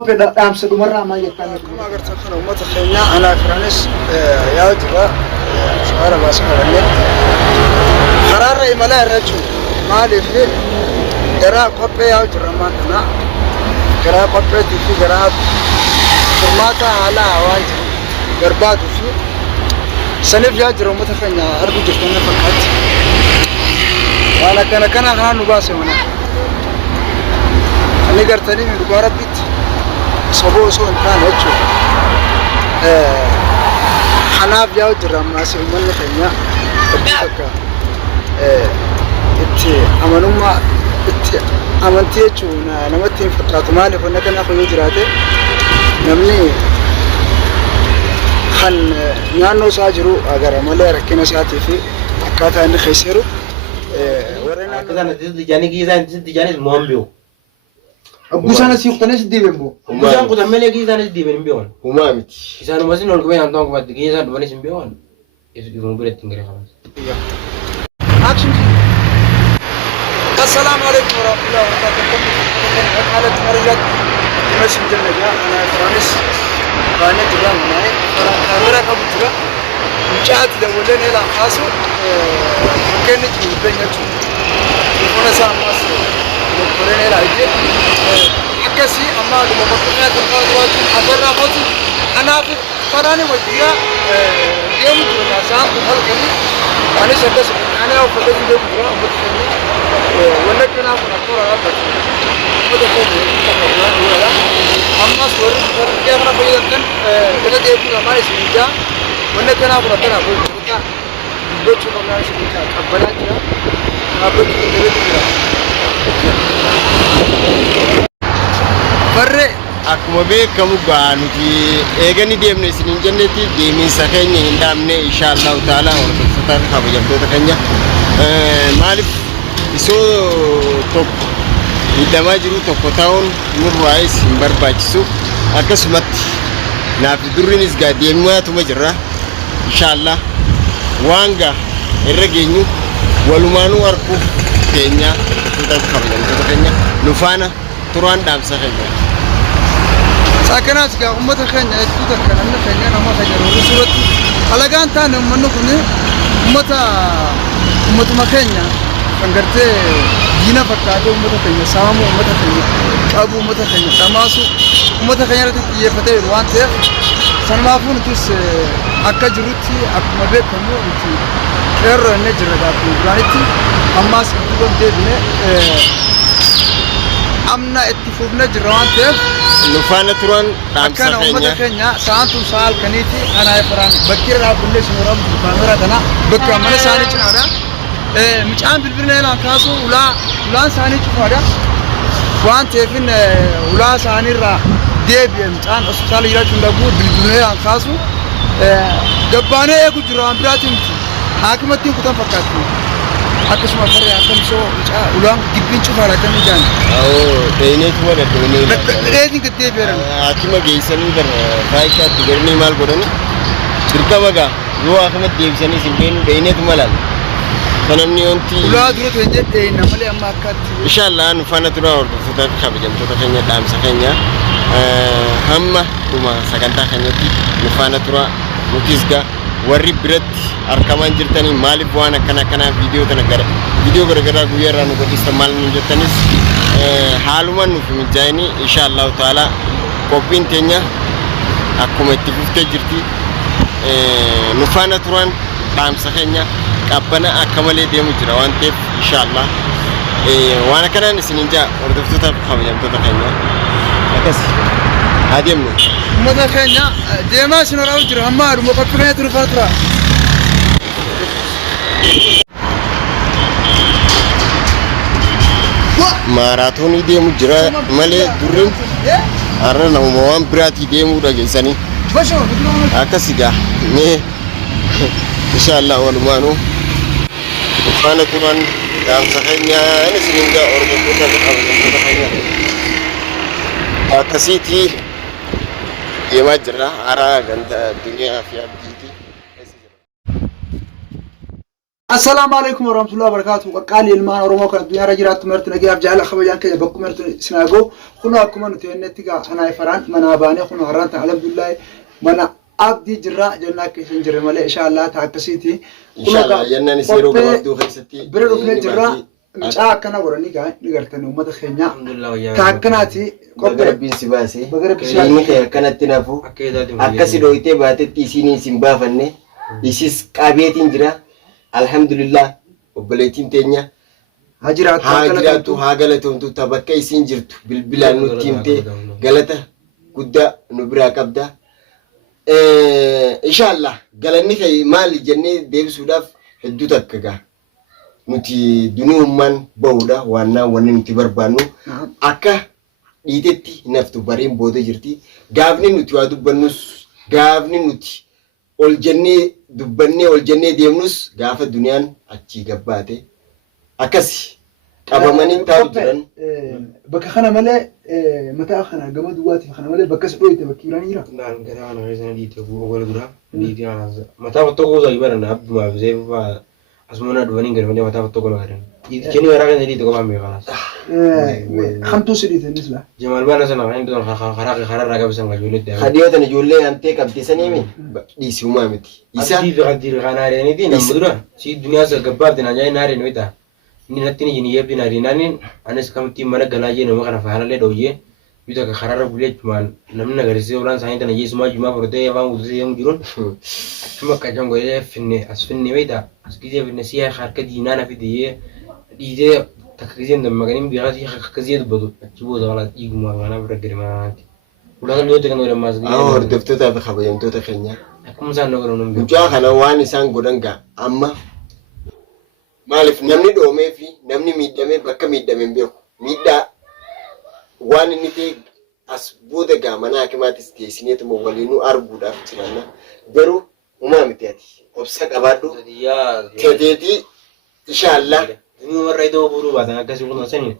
بدأ أمس مرة ما يتكلم. ما قدرت أفهم ومتخيلنا أنا فرانس يا وجبة شعار ما سمعني قرار إملا رجو ما لي في جرا قبة يا وجرا ما أنا جرا قبة في جرا فرماتا على واجب جربات في سنف يا جرا متخيلنا أرجو جفتنا فقط وأنا كان أنا نباسي هنا اللي قرتني من دوبارة بيت سبوا سو إنسان هجو حناب ياو جرام ناس من الخنيا تبتكا أمانوما أمانتي جونا نمتين فترة مالي فنك أنا خوي جراته نمني خن نانو ساجرو أجر ماله ركنا ساتي في أكاتا إن خسروا ورنا كذا نتيجة جاني كذا نتيجة جاني المهم بيو أبوسنا سيختنا سدي بمبو. أبوسنا كذا ملك كذا نسدي بيون. Humamit. كذا نمسي نقول كذا نتوقع بعد كذا نبني سبيون. يسوي بريت تنقل خلاص. أكشن. السلام عليكم ورحمة الله وبركاته. حالة مريض ماشي جنة جا أنا فرانس. فأنا جدا مناي. فرانس كابوتشا. جات دولين إلى خاصو. ممكن نجيب بينك. يكون سامس. ممكن إلى أيدي. أكسي أما لما بقولنا تقول أبرنا خطي أنا فراني وديا يوم جرنا سام بقول كذي أنا شدة أنا أفضل يوم جرنا بتخلي ولا كنا بنقول على بس هذا كله ولا أما صور كيف أنا بقول لك كذا ده يكون ما يسمع ولا كنا بنقول أقول كذا بيجوا ما يسمع أبدا كذا أبدا كذا بري Akkuma beekamu gaanuti eegani deemne isiniin jennetti deemiinsa keenya hin dhaabne inshaallahu ta'ala hordoftoota kabajamtoota keenya maaliif isoo tokko hidhamaa jiru tokko ta'uun nurraayis hin barbaachisu akkasumatti naaf durriinis gaa deemaatuma jirra inshaallah waan gaa irra geenyu walumaanuu arguuf keenya hordoftoota kabajamtoota keenya nu faana turaan dhaamsa keenya. ساكنات كا أمة خنيا تقول كنا من خنيا نما خنيا ورسولت على كان تاني منو كني أمة ما خنيا كنقرت دينا فكادو أمة خنيا سامو أمة خنيا أبو أمة خنيا تماسو أمة خنيا تيجي فتاة روان تير سنوافون تيس أكجروتي أكما بيكمو أنتي خير نجرة دابو برانتي أماس كتبوا ديبنة أمنا اتفقنا جروان تير نفانا تران dhaamsa keenya akkana ummata keenya saantu saal kaniiti ana ifraan bakkira dhaabullee suuraa kaamera kana bakka mana saanii cinaadha micaan bilbilna elaan kaasu ulaan saanii cufaadha waan ta'eefin ulaa saaniirraa deebi'e micaan hospitaala jiraachuun dhabu bilbilna elaan kaasu gabbaanee eegu jiru waan biraatiin miti haakimattiin kutan fakkaatti akkasuma farri akkam soo ulaan gibbiin cufaadha akkam ijaan deeneetu wada doonee dheetiin gaddee beeran hakima geessanii faayisaatti garnii maal godhani dirqama gaa yoo hakimat deebisanii isin beenu deeneetu malaal kanamni wanti ulaa dura ta'e jedhee namalee amma akkaatti inshaallah nu faana tura hordoftoota kabajamtoota keenya dhaamsa keenya hamma dhuma sagantaa keenyatti nu faana tura nutis gaa warri biratti argaman jirtanii maaliif waan akkana viidiyoo garagaraa guyyaarraa nu godhista maal nu jettanis haaluma nuuf mijaa'anii inshaallahu ta'ala qophiin teenya akkuma itti fuftee jirti nu faana turan dhaamsa keenya qabbana akka malee deemu jira waan ta'eef inshaallah waan akkanaan isiniin jaa hordoftoota kabajamtoota keenya akkas adeemnu ummata keenya deemaa isin horaa jira hamma aduma qophii keenya turfaa tura maaraatoonii deemu jira malee durriin har'a nama waan biraatii deemuu dhageessanii akkasi gaa mee inshaallah walumaanuu faana turan dhaamsa keenya isiniin gaa hordoftoota kabajamtoota keenya akkasiitii deemaa jirra haaraa ganda addunyaa fi abdiitii السلام عليكم ورحمة الله وبركاته. قال المان أرومو كان الدنيا رجعت مرت نجيب جعل خبجان كذا بكم مرت سناجو خنا كمان نتيجة أنا فران منا باني خنا هرانت على عبد الله منا أبدي جراء جنّا كيسن جرّ ملء إن شاء الله تعكسيتي إن شاء الله جنّا نسيرو كبردو خيستي برد في جراء مش كنا وراني كان نقدرتني وما تخينيا تعكناتي بغربين سباسي كليني كانت تنافو أكسي دويتي باتت تيسيني سيمبافني إيشيس كابيتين جرا الحمد لله وبليتين تينيا هاجراتو هاجلتهم تو تبكي سينجرتو بالبلان نوتيمتي غلطة كودا نبرا كبدا إن شاء الله قالني في مال جنة ديف سوداف حدوتك كجا نتي دنيا من بودا وانا نتي بربانو أكا إيدتي نفتو بريم بودا جرتي غافني نتي وادو بنوس غافني نتي والجنة ديمنوس غاف الدنيا أتشي قباتي أكسي qabamanii taa'u jiran bakka kana malee mataa kana gama duwwaatiif kana malee bakka sadooyite bakki biraan jira. Naan garaa kana keessa dhiite wal guraa dhiite kana mataa tokko osoo ibaran abdumaaf zeefa asumana dhufanii gadi malee mataa tokko la gadan. Kenni garaa kana dhiite qofaan beekanas. Kamtuu sidhiite innis laa. Jamal baana sana kan inni karaa ragaa bisan gajoolletti. Hadiyootan ijoollee antee qabdisanii mi dhiisumaa miti. Isa adii kana areeniiti nama dura si duniyaa sa gabbaabdi na nyaayee naareen wayita. Ni natini jini yebdi nari nanin anes kamti mana galaje nama kana fahana le doye yuta ka kharara bulle cuman namna garise ulan sahin tan yesu ma juma forte ya bang uzi yang jurun cuma kajang goye finne as finne weda as kije finne siya kharka dinana fi diye dije takrizen dam maganim bi gasi khakaziye dubu cibo da wala iguma ngana bragere manati ulan lo te kan wala masgi awor defto ta bi khabayam to ta khenya akum san no gonon bi ja kana wani san godanga amma Malif namni doomee fi namni miidhamee bakka miidhameen beeku miidhaa waan inni ta'e as booda gaamana hakimaatis teessineetuma waliinuu arguudhaaf jiranna garuu uumaa miti ati obsa qabaadhu keeteetii inshaallah warra idoo buruu baatan akkasii kun sanii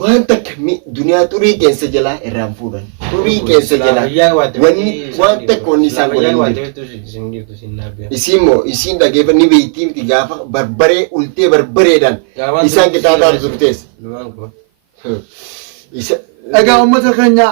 waan takka duniyaa xurii qeensa jalaa irraan fuudhan xurii qeensa jalaa wanni waan takka wanni isaan godhan isiin dhageeffa ni beeytii miti gaafa barbaree ultee barbareedhaan isaan qixaaxaan turtees. Egaa uummata keenya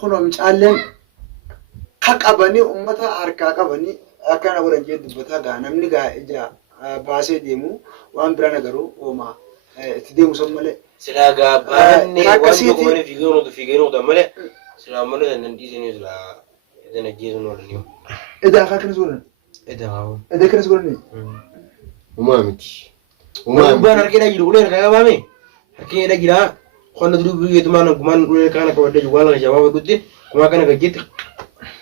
kunoo caalleen ka qabanii uummata harkaa qabanii akkana godhan jee dubbataa gaa namni gaa ija baasee deemu waan biraan agaruu oomaa itti deemu san malee. Sila gabaanne waan dokumane figeenuu da malee sila malee dan dhiisanii sila edana jeesu noolaniyo. Edaa akka kana suuran. Edaa kana suuran. Uumaa miti. Uumaan harkee jiru ulee harkaa qabaame harkee jira qonna duruu biyyeetumaan gumaan ulee kana qabadde juwaan kana shabaaba guddee gumaa kana gajjetti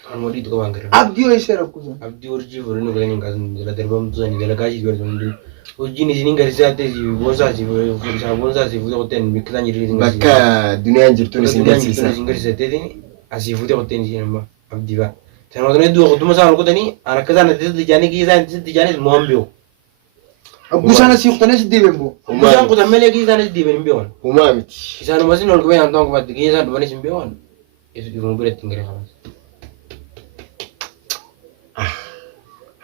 kan walii tokko waan gara. Abdii ho'isaa rakkusan. Abdii horjii fuudhanii godhanii kaasan jala darbamtu sanii dalagaa shi godhanii hojiin isiniin garisiisaatti bonsaasi fuutee qotteen biqilaan jirri. Bakka duniyaan jirtuun isin garsiisa. Isin garsiisaatti asii fuutee qotteen isin amma abdii ba'a. Sana otoo hedduu qotuma isaan qotanii aan akka isaan itti ijaanii kiisaan itti ijaanii mo'an beeku. Busaan asii qotanii itti deebiin boo. Busaan qotan malee kiisaan itti deebiin hin beekan. Uumaa miti. Isaanuma isin ol qabee naantoon qofatti kiisaan dhufanis hin beekan. Ifuma biratti hin garee kanas.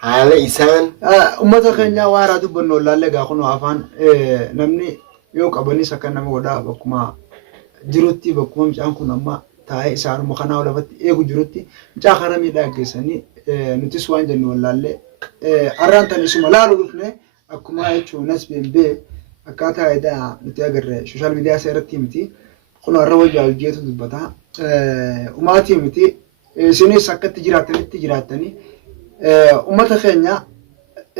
Haala isaan uummata keenya waaraa dubbannu wallaallee gaa kunoo afaan namni yoo qabanis akka nama godhaa bakkuma jirutti bakkuma mucaan kun amma taa'ee isaanuma kanaa lafatti eegu jirutti mucaa kana miidhaa geessanii nutis waan jennu wallaallee arraan tanisuma laaluu dhufne akkuma jechuun as beembee akkaataa edaa nuti agarre sooshaal miidiyaa isaa irratti miti kunoo har'a wayyaa hojjeetu dubbataa umaatii miti isinis akkatti jiraattanii ummata keenya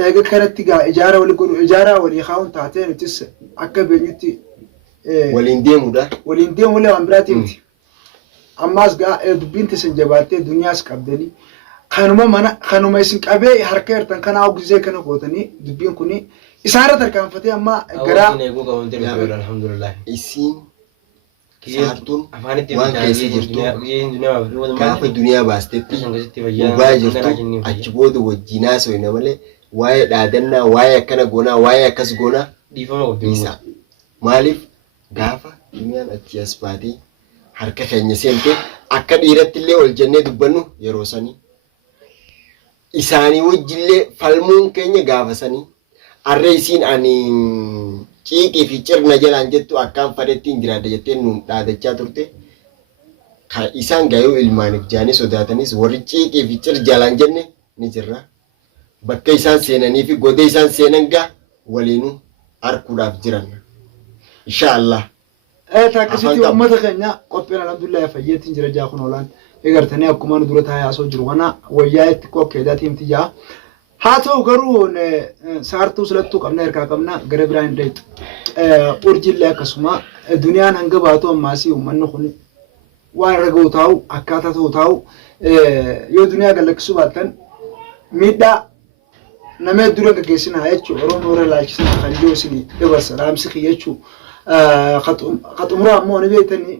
eega kanatti gaa ijaara walii godhu ijaara walii kaa'uun taatee nutis akka beenyutti waliin deemudha. Waliin deemulee waan biraati miti. Ammaas gaa dubbiin tisan jabaattee duniyaas qabdanii kanuma isin qabee harka hirtan kanaa ogizee kana gootanii dubbiin kuni isaarra tarkaanfatee amma garaa. Isiin saartuun waan keessa jirtu gaafa duniyaa baastetti dhugaa jirtu achi booda wajjinaa so'ina malee waa'ee dhaadannaa waa'ee akkana goonaa waa'ee akkas goonaa dhiisa. Maaliif gaafa duniyaan achi as baatee harka keenya seentee akka dhiiratti illee ol jennee dubbannu yeroo sanii isaanii wajjillee falmuun keenya gaafa sanii arreesiin ani ciiqii fi cirna jalaan jettu akkaan fadhettiin jiraadha jetteen nuun dhaadachaa turte. Isaan gaayoo ilmaaniif jaanii sodaatanis warri ciiqii fi cir jalaan jenne ni jirra. Bakka isaan seenanii fi goda isaan seenan gaa waliinuu arguudhaaf jiran. Inshaallah. Taakasitti uummata keenya qophiin alhamdulillah fayyeetiin jira jaa kun oolaan. Egartanii akkuma nu dura taa'ee haasoo jiru kana wayyaa itti qopheedaatiin tijaa. Haa ta'u garuu saartuu silattuu qabna hirkaa qabna gara biraan hin dheetu. Urjillee akkasuma duniyaan hanga baatu ammaasii uummanni kun waan irra ga'u taa'u akkaataa ta'u taa'u yoo duniyaa gallakkisuu baattan miidhaa namee dura gaggeessinaa jechuudha. Oromoo irra laalchisanii kan ijoo isinii dabarsa raamsi kiyyachuu qaxumuraa ammoo ni beektanii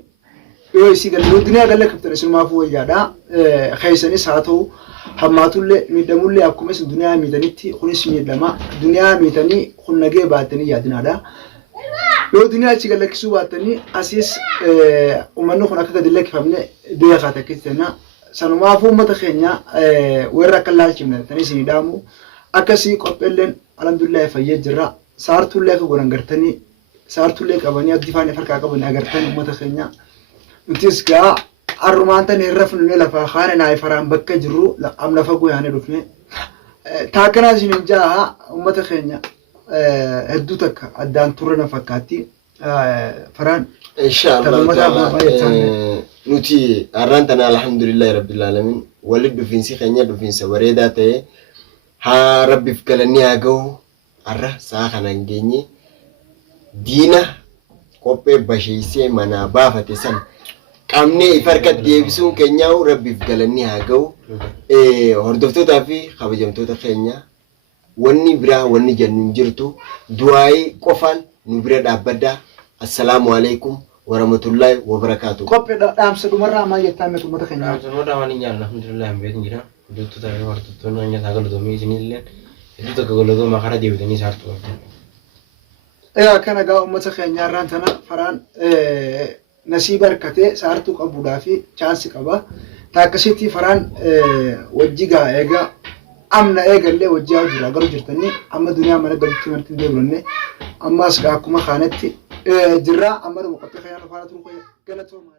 yoo isii galuu duniyaa gallakkiftan isinumaafuu wayyaadhaa keessanis haa ta'u hammaatullee miidhamullee akkuma isin duniyaa miidhanitti kunis miidhama duniyaa miidhanii kun nagee baatanii yaadinaadha. Yoo duniyaa achi gallakkisuu baattanii asiis uummanni kun akka gadi lakkifamne beekaa takkitana sanumaafuu uummata keenya warra akka laalchifne tanii isinii dhaamu akkasii qopheelleen alhamdulillah fayyee jirra. Saartullee akka godhan gartanii saartullee qabanii abdii faanii farqaa qabanii agartan uummata keenya. Nutis gaa arrumaan tan irra funne lafa haane naay faraan bakka jirru amna fagoo yaane dhufne. Taakkanaa isin jaa uummata keenya hedduu takka addaan turre na fakkaatti faraan. Inshaallah nuti arraan tana alhamdulillahi rabbil alamin walid dhufiinsi keenya dhufiinsa bareedaa ta'e haa rabbiif galanni haa ga'u arra saa kana hin geenye diina qophee basheessee manaa baafate san qaamnee ifarkat deebisuun keenyaa rabbiif galanni haa ga'u. Hordoftootaa fi kabajamtoota keenya wanni biraa wanni jennu hin jirtu du'aayii qofaan nu bira dhaabbaddaa. Assalamu alaikum warahmatullahi wabarakatuh. Koppee dhaamsa dhumarraa maal jettaa meetu uummata keenya? Dhaamsa dhumarraa waan hin jaalladhu alhamdulillah hin beekin jira. Hojjettoota fi hordofttoonni nyaata galatoomii isinillee hedduu takka galatooma karaa deebitanii saartuu qabdan. Kana gaa uummata keenya irraan tana faraan nasiiba harkatee saartuu qabuudhaa fi chaansi qaba. Taakkasitti faraan wajji gaa eegaa amna eegallee wajji haa jira garuu jirtanii amma duniyaa mana galuutti marti deebiranne ammaas gaa akkuma kaanetti jirra amma qophii keenya lafaana turuu galatooma.